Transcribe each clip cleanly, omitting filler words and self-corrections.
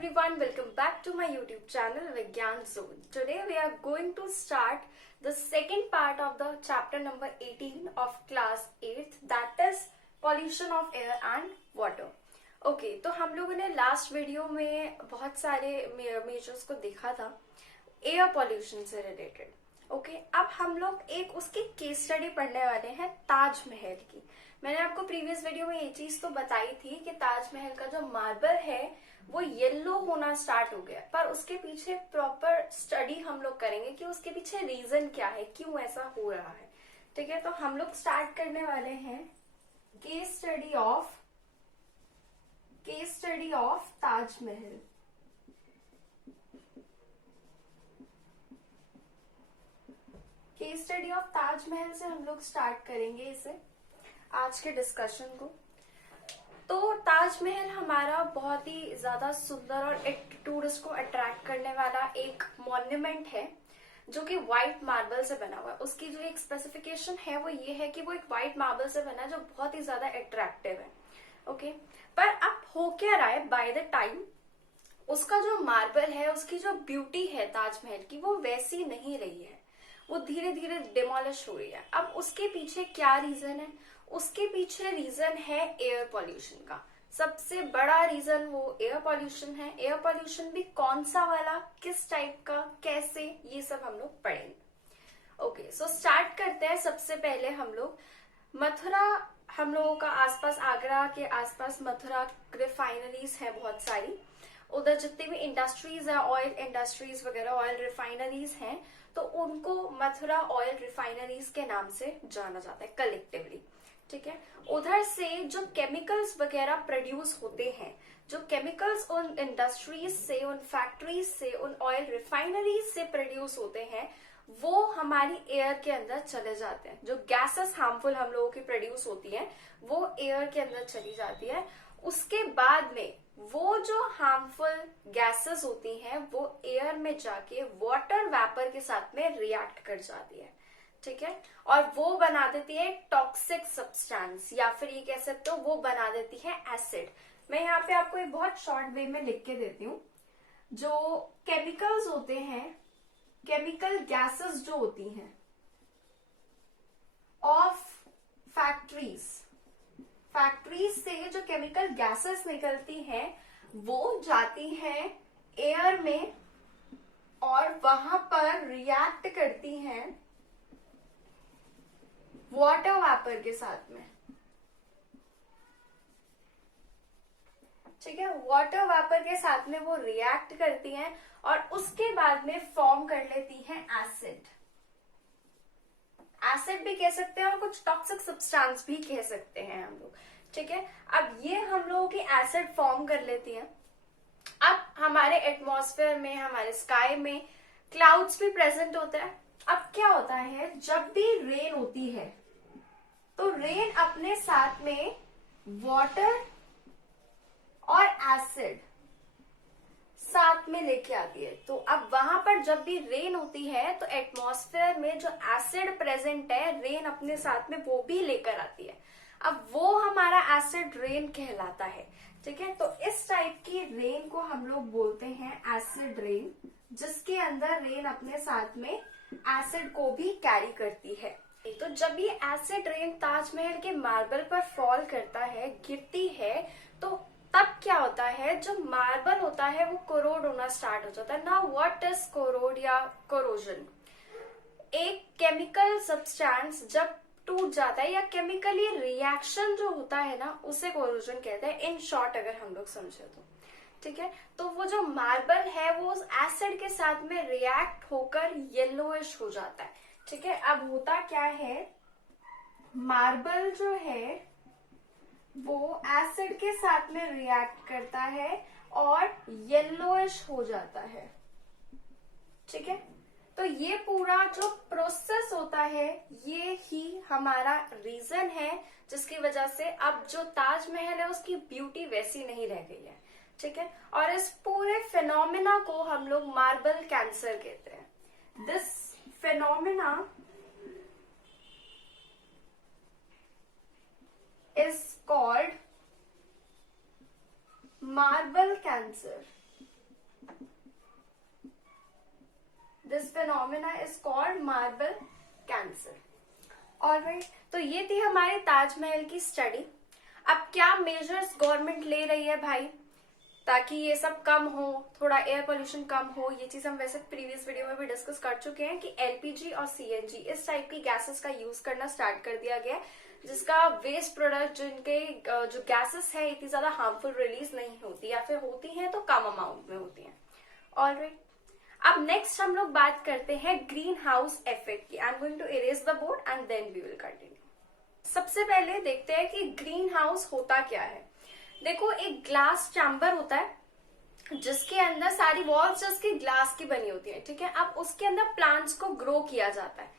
everyone, welcome back to my YouTube channel Vigyan Zone. Today we are going to start the second part of the chapter number 18 of class 8th, that is pollution of air and water. Okay, तो हम लोगों ने last video में बहुत सारे measures को देखा था एयर पॉल्यूशन से रिलेटेड. ओके, अब हम लोग एक उसकी केस स्टडी पढ़ने वाले हैं ताजमहल की. मैंने आपको प्रीवियस वीडियो में ये चीज तो बताई थी कि ताजमहल का जो मार्बल है वो येलो होना स्टार्ट हो गया, पर उसके पीछे प्रॉपर स्टडी हम लोग करेंगे कि उसके पीछे रीजन क्या है, क्यों ऐसा हो रहा है. ठीक है, तो हम लोग स्टार्ट करने वाले हैं case study of Taj Mahal. Case study of Taj Mahal से हम लोग स्टार्ट करेंगे इसे आज के डिस्कशन को. तो ताजमहल हमारा बहुत ही ज्यादा सुंदर और एक टूरिस्ट को अट्रैक्ट करने वाला एक मॉन्यूमेंट है जो कि व्हाइट मार्बल से बना हुआ है. उसकी जो एक स्पेसिफिकेशन है वो ये है कि वो एक व्हाइट मार्बल से बना है जो बहुत ही ज्यादा अट्रैक्टिव है. ओके, पर अब हो क्या रहा है, बाय द टाइम उसका जो मार्बल है, उसकी जो ब्यूटी है ताजमहल की, वो वैसी नहीं रही है. वो धीरे धीरे डिमोलिश हो रही है. अब उसके पीछे क्या रीजन है? उसके पीछे रीजन है एयर पॉल्यूशन का. सबसे बड़ा रीजन वो एयर पॉल्यूशन है. एयर पॉल्यूशन भी कौन सा वाला, किस टाइप का, कैसे, ये सब हम लोग पढ़ेंगे. ओके, सो स्टार्ट करते हैं. सबसे पहले हम लोग मथुरा, हम लोगों का आसपास, आगरा के आसपास मथुरा रिफाइनरीज है बहुत सारी. उधर जितनी भी इंडस्ट्रीज है, ऑयल इंडस्ट्रीज वगैरह, ऑयल रिफाइनरीज हैं, तो उनको मथुरा ऑयल रिफाइनरीज के नाम से जाना जाता है कलेक्टिवली. ठीक है, उधर से जो केमिकल्स वगैरह प्रोड्यूस होते हैं, जो केमिकल्स उन इंडस्ट्रीज से, उन फैक्ट्रीज से, उन ऑयल रिफाइनरीज से प्रोड्यूस होते हैं, वो हमारी एयर के अंदर चले जाते हैं. जो गैसेस हार्मफुल हम लोगों की प्रोड्यूस होती हैं वो एयर के अंदर चली जाती है. उसके बाद में वो जो हार्मफुल गैसेस होती हैं वो एयर में जाके वाटर वेपर के साथ में रिएक्ट कर जाती है. ठीक है, और वो बना देती है टॉक्सिक सब्सटेंस, या फिर ये कह सकते हो वो बना देती है एसिड. मैं यहाँ पे आपको एक बहुत शॉर्ट वे में लिख के देती हूँ. जो केमिकल्स होते हैं, केमिकल गैसेस जो होती हैं ऑफ फैक्ट्रीज से जो केमिकल गैसेस निकलती हैं वो जाती हैं एयर में और वहां पर रिएक्ट करती हैं वाटर वेपर के साथ में. ठीक है, वाटर वेपर के साथ में वो रिएक्ट करती हैं और उसके बाद में फॉर्म कर लेती हैं एसिड. एसिड भी कह सकते हैं और कुछ टॉक्सिक सब्सटेंस भी कह सकते हैं हम लोग. ठीक है, अब ये हम लोगों की एसिड फॉर्म कर लेती हैं. अब हमारे एटमॉस्फेयर में, हमारे स्काई में क्लाउड्स भी प्रेजेंट होते हैं. अब क्या होता है, जब भी रेन होती है तो रेन अपने साथ में वाटर और एसिड साथ में लेके आती है. तो अब वहां पर जब भी रेन होती है तो एटमॉस्फेयर में जो एसिड प्रेजेंट है, रेन अपने साथ में वो भी लेकर आती है. अब वो हमारा एसिड रेन कहलाता है. ठीक है, तो इस टाइप की रेन को हम लोग बोलते हैं एसिड रेन, जिसके अंदर रेन अपने साथ में एसिड को भी कैरी करती है. तो जब ये एसिड रेन ताजमहल के मार्बल पर फॉल करता है, गिरती है, तो तब क्या होता है, जो मार्बल होता है वो कोरोड होना स्टार्ट हो जाता है. ना व्हाट इज कोरोड या कोरोजन? एक केमिकल सब्सटेंस जब टूट जाता है या केमिकली रिएक्शन जो होता है ना, उसे कोरोजन कहते हैं. इन शॉर्ट अगर हम लोग समझे तो. ठीक है, तो वो जो मार्बल है वो उस एसिड के साथ में रिएक्ट होकर येलोइश हो जाता है. ठीक है, अब होता क्या है, मार्बल जो है वो एसिड के साथ में रिएक्ट करता है और येलोइश हो जाता है. ठीक है, तो ये पूरा जो प्रोसेस होता है ये ही हमारा रीजन है जिसकी वजह से अब जो ताजमहल है उसकी ब्यूटी वैसी नहीं रह गई है. ठीक है, और इस पूरे फिनोमिना को हम लोग मार्बल कैंसर कहते हैं. This phenomena is called marble cancer. This phenomena is called marble cancer. Alright, तो ये थी हमारे ताजमहल की स्टडी। अब क्या मेजर्स गवर्नमेंट ले रही है भाई ताकि ये सब कम हो, थोड़ा एयर पोल्यूशन कम हो। ये चीज हम वैसे प्रीवियस वीडियो में भी डिस्कस कर चुके हैं कि एलपीजी और सीएनजी इस टाइप की गैसेस का यूज करना स्टार्ट कर दिया गया है, जिसका वेस्ट प्रोडक्ट जिनके जो गैसेस है इतनी ज्यादा हार्मफुल रिलीज नहीं होती, या फिर होती हैं तो कम अमाउंट में होती हैं। ऑलराइट, अब नेक्स्ट हम लोग बात करते हैं ग्रीन हाउस इफेक्ट की। I am going to erase the board and then we will continue. सबसे पहले देखते हैं कि ग्रीन हाउस होता क्या है। देखो, एक ग्लास चैम्बर होता है जिसके अंदर सारी वॉल्स जिसकी ग्लास की बनी होती है, ठीक है। अब उसके अंदर प्लांट्स को ग्रो किया जाता है,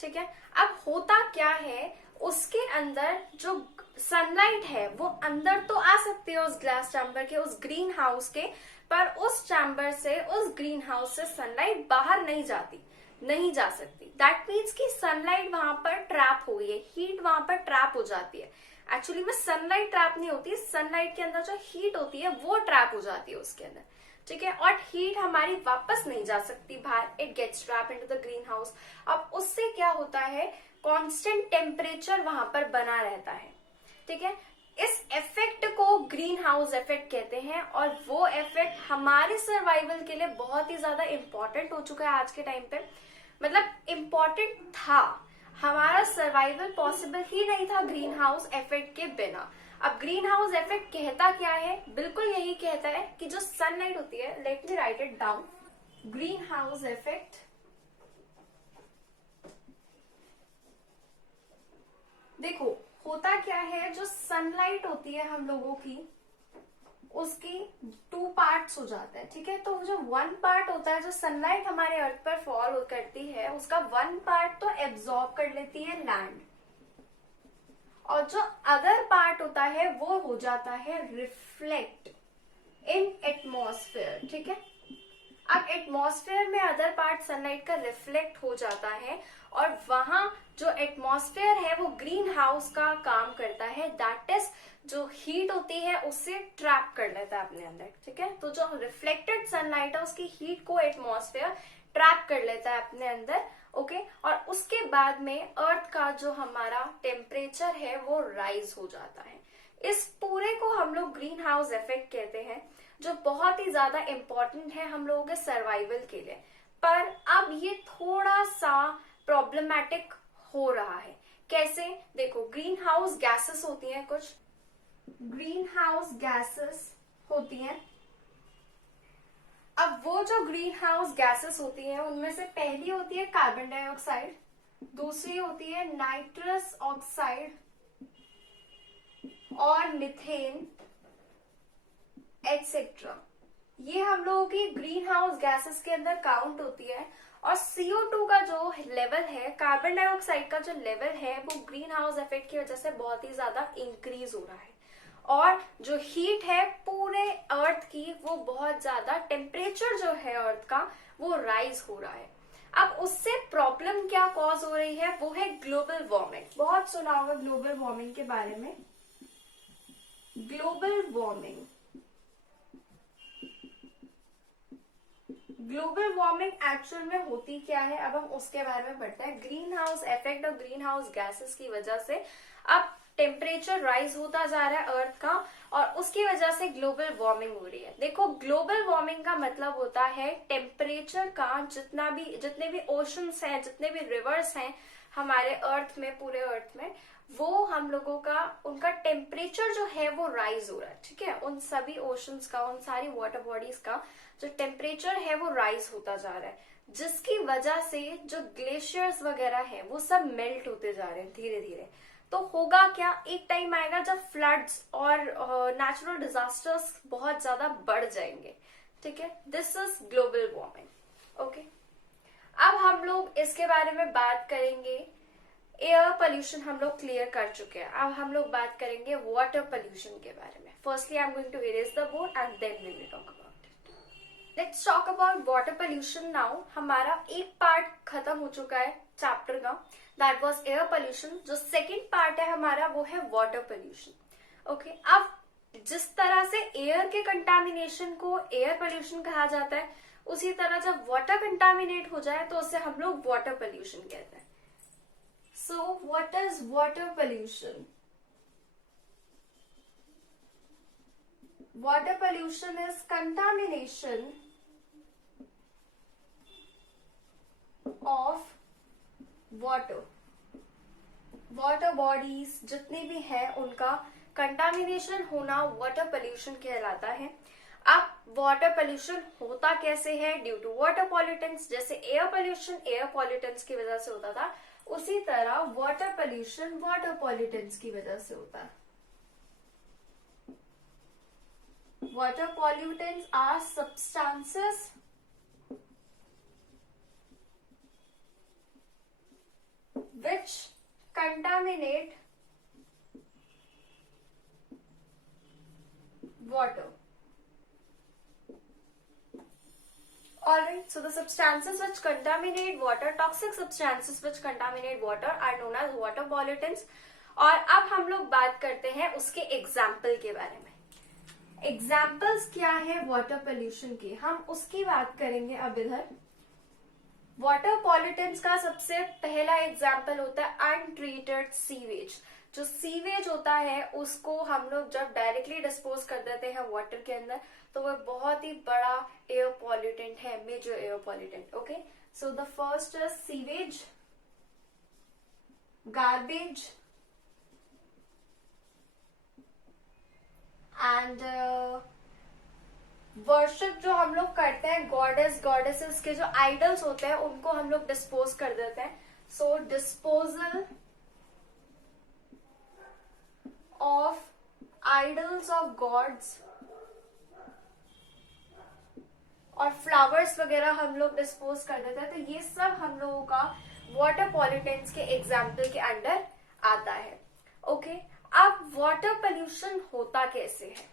ठीक है। अब होता क्या है, उसके अंदर जो सनलाइट है वो अंदर तो आ सकती है उस ग्लास चैम्बर के, उस ग्रीन हाउस के, पर उस चैम्बर से, उस ग्रीन हाउस से सनलाइट बाहर नहीं जाती, नहीं जा सकती। दैट मीन्स कि सनलाइट वहां पर ट्रैप हो गई है, हीट वहां पर ट्रैप हो जाती है। एक्चुअली में सनलाइट ट्रैप नहीं होती, सनलाइट के अंदर जो हीट होती है वो ट्रैप हो जाती है उसके अंदर, ठीक है। और हीट हमारी वापस नहीं जा सकती बाहर, it gets trap into the greenhouse. अब उससे क्या होता है, कांस्टेंट टेम्परेचर वहां पर बना रहता है, ठीक है। इस इफेक्ट को ग्रीन हाउस इफेक्ट कहते हैं, और वो इफेक्ट हमारे सर्वाइवल के लिए बहुत ही ज्यादा इंपॉर्टेंट हो चुका है आज के टाइम पे। मतलब इम्पॉर्टेंट था, हमारा सर्वाइवल पॉसिबल ही नहीं था ग्रीन हाउस इफेक्ट के बिना। अब ग्रीन हाउस इफेक्ट कहता क्या है, बिल्कुल यही कहता है कि जो सनलाइट होती है, let me right it down, green house effect देखो होता क्या है, जो सनलाइट होती है हम लोगों की, उसकी 2 पार्ट्स हो जाता है, ठीक है। तो जो 1 पार्ट होता है, जो सनलाइट हमारे अर्थ पर फॉल करती है, उसका 1 पार्ट तो एब्जॉर्ब कर लेती है लैंड, और जो अदर पार्ट होता है वो हो जाता है रिफ्लेक्ट इन एटमॉस्फेयर, ठीक है। अब एटमॉस्फेयर में अदर पार्ट सनलाइट का रिफ्लेक्ट हो जाता है, और वहां जो एटमॉस्फेयर है वो ग्रीन हाउस का काम करता है, दैट इज जो हीट होती है उससे ट्रैप कर लेता है अपने अंदर, ठीक है। तो जो रिफ्लेक्टेड सनलाइट है उसकी हीट को एटमॉस्फेयर ट्रैप कर लेता है अपने अंदर, ओके। और उसके बाद में अर्थ का जो हमारा टेम्परेचर है वो राइज हो जाता है। इस पूरे को हम लोग ग्रीन हाउस इफेक्ट कहते हैं, जो बहुत ही ज्यादा इंपॉर्टेंट है हम लोगों के सर्वाइवल के लिए। पर अब ये थोड़ा सा प्रॉब्लमैटिक हो रहा है। कैसे, देखो, ग्रीन हाउस गैसेस होती हैं, कुछ ग्रीन हाउस गैसेस होती हैं। अब वो जो ग्रीन हाउस गैसेस होती हैं उनमें से पहली होती है कार्बन डाइऑक्साइड, दूसरी होती है नाइट्रस ऑक्साइड और मीथेन एक्सेट्रा। ये हम लोगों की ग्रीन हाउस गैसेस के अंदर काउंट होती है। और CO2 का जो लेवल है, कार्बन डाइऑक्साइड का जो लेवल है, वो ग्रीन हाउस इफेक्ट की वजह से बहुत ही ज्यादा इंक्रीज हो रहा है। और जो हीट है पूरे अर्थ की, वो बहुत ज्यादा, टेम्परेचर जो है अर्थ का वो राइज हो रहा है। अब उससे प्रॉब्लम क्या कॉज हो रही है, वो है ग्लोबल वार्मिंग। बहुत सुना होगा ग्लोबल वार्मिंग के बारे में। Global warming, global warming actual में होती क्या है, अब हम उसके बारे में पढ़ते हैं। ग्रीन हाउस इफेक्ट और ग्रीन हाउस गैसेस की वजह से अब टेम्परेचर राइज होता जा रहा है अर्थ का, और उसकी वजह से ग्लोबल वार्मिंग हो रही है। देखो, ग्लोबल वार्मिंग का मतलब होता है टेम्परेचर का जितने भी ओशंस हैं, जितने भी रिवर्स हैं हमारे अर्थ में, पूरे अर्थ में, वो हम लोगों का, उनका टेम्परेचर जो है वो राइज हो रहा है, ठीक है। उन सभी ओशंस का, उन सारी वाटर बॉडीज का जो टेम्परेचर है वो राइज होता जा रहा है, जिसकी वजह से जो ग्लेशियर्स वगैरह है वो सब मेल्ट होते जा रहे हैं धीरे धीरे। तो होगा क्या, एक टाइम आएगा जब फ्लड्स और नेचुरल डिजास्टर्स बहुत ज्यादा बढ़ जाएंगे, ठीक है। This is global warming, okay. अब हम लोग इसके बारे में बात करेंगे। एयर पोल्यूशन हम लोग क्लियर कर चुके हैं, अब हम लोग बात करेंगे वाटर पोल्यूशन के बारे में। Firstly I am going to erase the board and then we will talk about it. Let's talk about water pollution now. हमारा एक पार्ट खत्म हो चुका है चैप्टर का, दैट वाज एयर पोल्यूशन। जो सेकंड पार्ट है हमारा वो है वाटर पोल्यूशन, ओके। अब जिस तरह से एयर के कंटामिनेशन को एयर पोल्यूशन कहा जाता है, उसी तरह जब वाटर कंटामिनेट हो जाए तो उसे हम लोग वाटर पोल्यूशन कहते हैं. So what is water pollution? Water pollution is contamination of water. Water bodies जितने भी हैं उनका कंटामिनेशन होना वाटर पोल्यूशन कहलाता है. अब वाटर पोल्यूशन होता कैसे है? Due to water pollutants. जैसे एयर पोल्यूशन एयर पॉल्यूटेंट्स की वजह से होता था, उसी तरह वाटर पोल्यूशन वाटर पॉल्यूटेंट्स की वजह से होता है. Water pollutants are substances which contaminate water. Alright, so the substances which contaminate water, toxic substances which contaminate water are known as water pollutants. और अब हम लोग बात करते हैं उसके एग्जाम्पल के बारे में. एग्जाम्पल्स क्या है वाटर पोल्यूशन के, हम उसकी बात करेंगे अब इधर. वाटर पॉल्यूटेंट्स का सबसे पहला एग्जाम्पल होता है अनट्रीटेड सीवेज. जो सीवेज होता है उसको हम लोग जब डायरेक्टली डिस्पोज कर देते हैं वाटर के अंदर, तो वह बहुत ही बड़ा एयर पॉल्यूटेंट है, major air pollutant. Okay, so the first is sewage, garbage and worship जो हम लोग करते हैं गॉडेसेस के जो आइडल्स होते हैं उनको हम लोग डिस्पोज कर देते हैं. So disposal of idols of gods और फ्लावर्स वगैरह हम लोग डिस्पोज कर देते हैं. तो ये सब हम लोगों का वाटर पॉल्यूटेंट्स के एग्जाम्पल के अंडर आता है. ओके, अब वाटर पोल्यूशन होता कैसे है?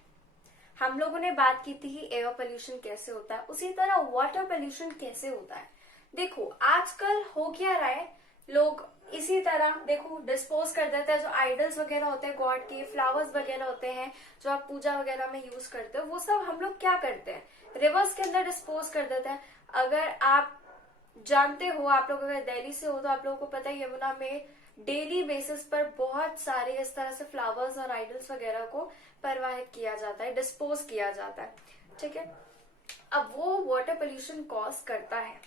हम लोगों ने बात की थी एयर पोल्यूशन कैसे होता है, उसी तरह वाटर पोल्यूशन कैसे होता है. देखो आजकल हो क्या रहा है, लोग इसी तरह देखो डिस्पोज कर देते हैं. जो आइडल्स वगैरह होते हैं गॉड के, फ्लावर्स वगैरह होते हैं जो आप पूजा वगैरह में यूज करते हो, वो सब हम लोग क्या करते हैं, रिवर्स के अंदर डिस्पोज कर देते हैं. अगर आप जानते हो, आप लोग अगर दिल्ली से हो तो आप लोगों को पता है यमुना में डेली बेसिस पर बहुत सारे इस तरह से फ्लावर्स और आइडल्स वगैरह को प्रवाहित किया जाता है, डिस्पोज किया जाता है. ठीक है, अब वो वाटर पोल्यूशन कॉज करता है.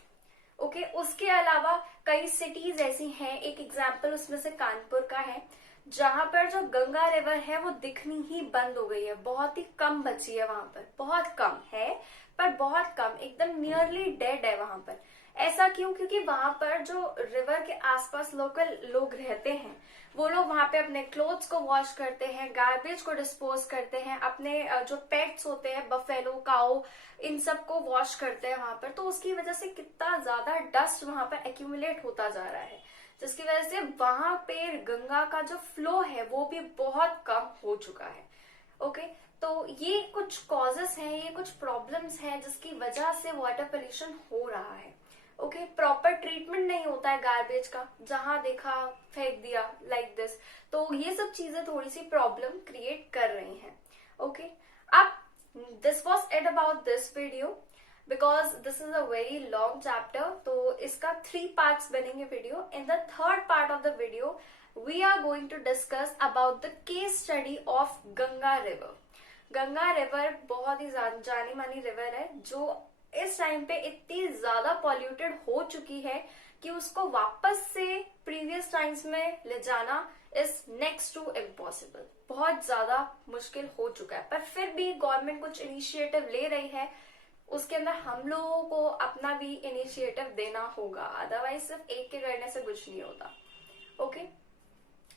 ओके, उसके अलावा कई सिटीज ऐसी हैं, एक एग्जांपल उसमें से कानपुर का है, जहां पर जो गंगा रिवर है वो दिखनी ही बंद हो गई है, बहुत ही कम बची है वहां पर, बहुत कम है पर बहुत कम, एकदम नियरली डेड है वहां पर. ऐसा क्यों? क्योंकि वहां पर जो रिवर के आसपास लोकल लोग रहते हैं, वो लोग वहां पे अपने क्लोथ्स को वॉश करते हैं, गार्बेज को डिस्पोज करते हैं, अपने जो पेट्स होते हैं बफेलो, काऊ, इन सब को वॉश करते हैं वहां पर. तो उसकी वजह से कितना ज्यादा डस्ट वहां पर एक्यूमुलेट होता जा रहा है, जिसकी वजह से वहां पे गंगा का जो फ्लो है वो भी बहुत कम हो चुका है. ओके, तो ये कुछ कॉजेस हैं, ये कुछ प्रॉब्लम्स हैं जिसकी वजह से वाटर पोल्यूशन हो रहा है. ओके, प्रॉपर ट्रीटमेंट नहीं होता है गार्बेज का, जहां देखा फेंक दिया लाइक दिस. तो ये सब चीजें थोड़ी सी प्रॉब्लम क्रिएट कर रही हैं. ओके, अब this was it about this video because this is a very long chapter. तो इसका 3 पार्ट्स बनेंगे video. In the third part of the video we are going to discuss about the case study of Ganga river. Ganga river बहुत ही जानी मानी river है जो इस टाइम पे इतनी ज्यादा पॉल्यूटेड हो चुकी है कि उसको वापस से प्रीवियस टाइम्स में ले जाना इज नेक्स्ट टू इम्पॉसिबल. बहुत ज्यादा मुश्किल हो चुका है, पर फिर भी गवर्नमेंट कुछ इनिशिएटिव ले रही है. उसके अंदर हम लोगों को अपना भी इनिशिएटिव देना होगा, अदरवाइज सिर्फ एक के करने से कुछ नहीं होता. ओके,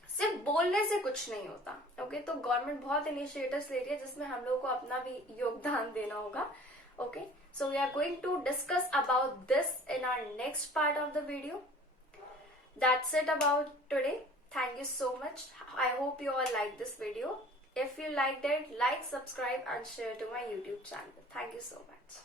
सिर्फ बोलने से कुछ नहीं होता. ओके, तो गवर्नमेंट बहुत इनिशिएटिव्स ले रही है जिसमें हम लोगों को अपना भी योगदान देना होगा. Okay, so we are going to discuss about this in our next part of the video. That's it about today. Thank you so much. I hope you all like this video. If you liked it, like, subscribe and share to my YouTube channel. Thank you so much.